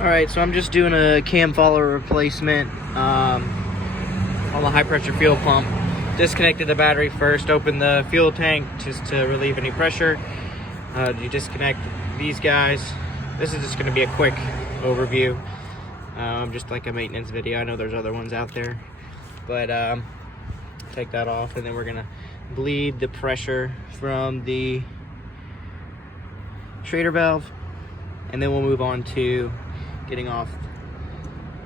Alright, so I'm just doing a cam follower replacement on the high pressure fuel pump. Disconnected the battery first, opened the fuel tank just to relieve any pressure. You disconnect these guys. This is just going to be a quick overview, just like a maintenance video. I know there's other ones out there, but take that off, and then we're going to bleed the pressure from the Schrader valve, and then we'll move on to getting off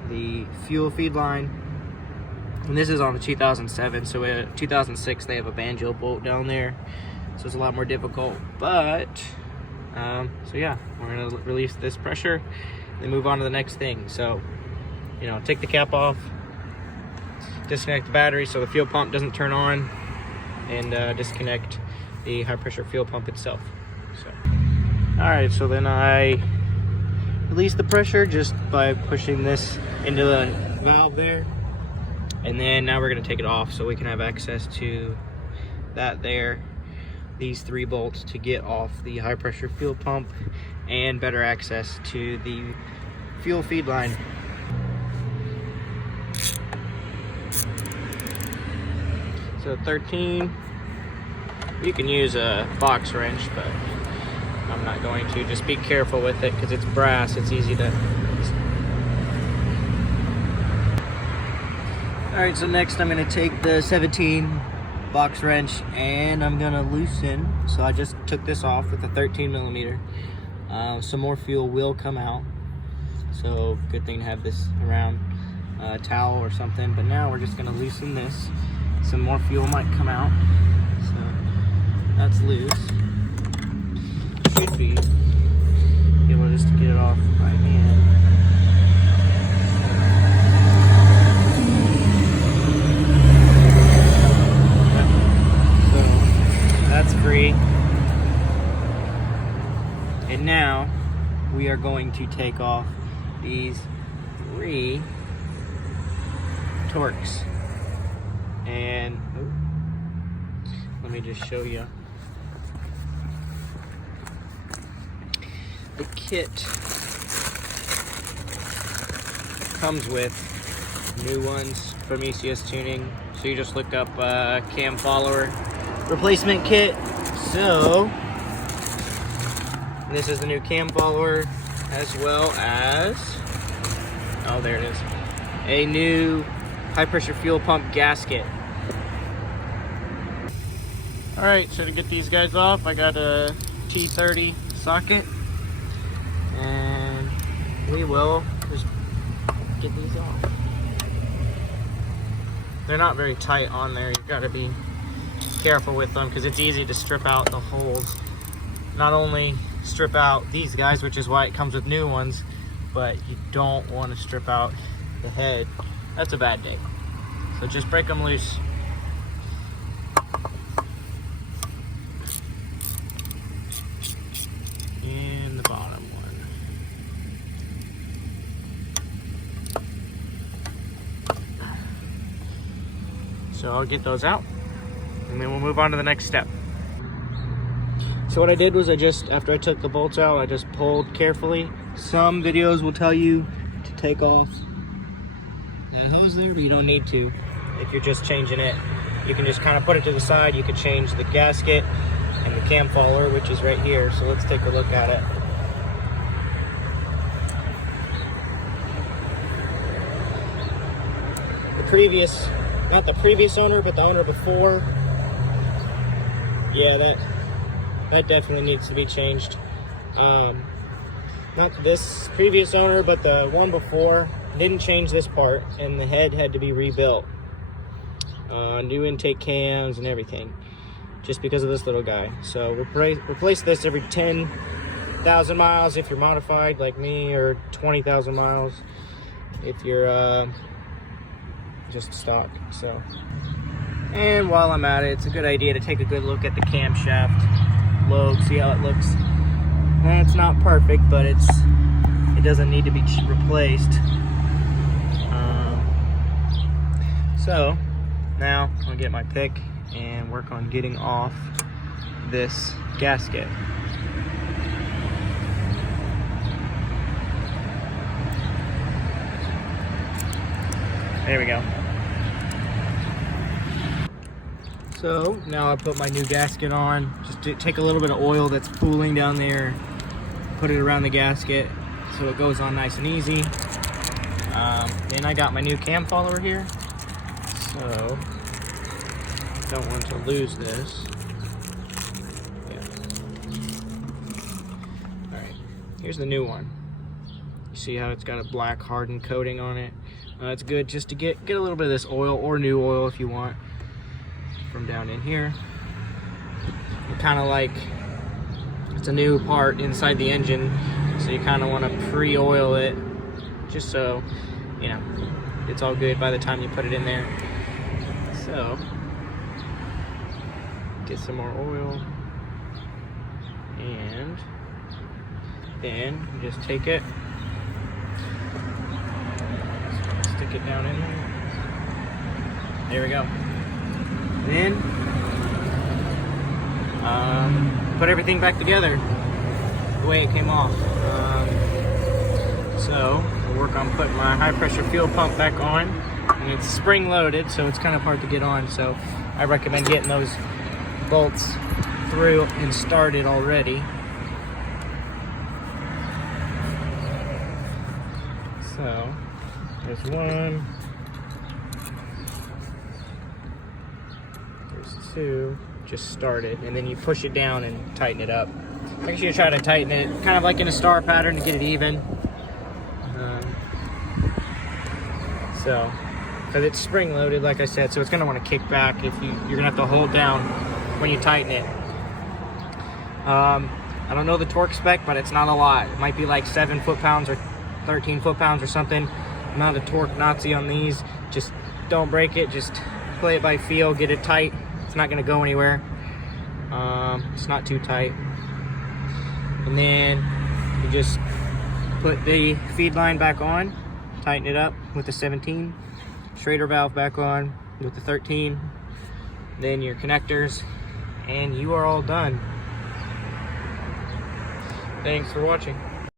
the fuel feed line. And this is on a 2007, so in 2006 they have a banjo bolt down there, so it's a lot more difficult. But so yeah, we're gonna release this pressure, then move on to the next thing. So, you know, take the cap off, disconnect the battery so the fuel pump doesn't turn on, and disconnect the high pressure fuel pump itself. So, all right, so then I release the pressure just by pushing this into the valve there, and then now we're going to take it off so we can have access to that there, these 3 bolts to get off the high pressure fuel pump, and better access to the fuel feed line. So 13, you can use a box wrench, but I'm not going to. Just be careful with it because it's brass. It's easy to... Alright, so next I'm going to take the 17 box wrench and I'm going to loosen. So I just took this off with a 13 millimeter. Some more fuel will come out. So good thing to have this around, a towel or something. But now we're just going to loosen this. Some more fuel might come out. So that's loose. Should be able just to get it off by hand. So that's free. And now we are going to take off these 3 Torx. And let me just show you. The kit comes with new ones from ECS Tuning. So you just look up cam follower replacement kit. So this is the new cam follower, as well as, oh, there it is, a new high pressure fuel pump gasket. All right, so to get these guys off, I got a T30 socket. And we will just get these off. They're not very tight on there. You've got to be careful with them because it's easy to strip out the holes. Not only strip out these guys, which is why it comes with new ones, but you don't want to strip out the head. That's a bad day. So just break them loose. And the bottom one. So I'll get those out, and then we'll move on to the next step. So what I did was after I took the bolts out, I just pulled carefully. Some videos will tell you to take off the hose there, but you don't need to. If you're just changing it, you can just kind of put it to the side. You can change the gasket and the cam follower, which is right here. So let's take a look at it. Not the previous owner, but the owner before. Yeah, that definitely needs to be changed. Not this previous owner, but the one before didn't change this part, and the head had to be rebuilt. New intake cams and everything, just because of this little guy. So replace this every 10,000 miles if you're modified like me, or 20,000 miles if you're just stock. So, and while I'm at it, it's a good idea to take a good look at the camshaft lobe, see how it looks. And it's not perfect, but it doesn't need to be replaced. So now I'm gonna get my pick and work on getting off this gasket. There we go. So now I put my new gasket on. Just to take a little bit of oil that's pooling down there, put it around the gasket so it goes on nice and easy. Then I got my new cam follower here, so don't want to lose this. Yeah. All right, here's the new one. You see how it's got a black hardened coating on it? It's good just to get a little bit of this oil, or new oil if you want, from down in here. Kind of like it's a new part inside the engine, so you kind of want to pre-oil it just so you know it's all good by the time you put it in there. So get some more oil, and then you just take it, stick it down in there. There we go. Then put everything back together the way it came off. So we'll work on putting my high pressure fuel pump back on, and it's spring loaded, so it's kind of hard to get on, so I recommend getting those bolts through and started already. So there's one, there's two, just started, and then you push it down and tighten it up. Make sure you try to tighten it kind of like in a star pattern to get it even. So, because it's spring loaded, like I said, so it's going to want to kick back if you're going to have to hold down when you tighten it. I don't know the torque spec, but it's not a lot. It might be like 7 foot-pounds or 13 foot-pounds or something. Amount of torque Nazi on these. Just don't break it. Just play it by feel. Get it tight. It's not going to go anywhere. It's not too tight. And then you just put the feed line back on. Tighten it up with the 17. Schrader valve back on with the 13. Then your connectors. And you are all done. Thanks for watching.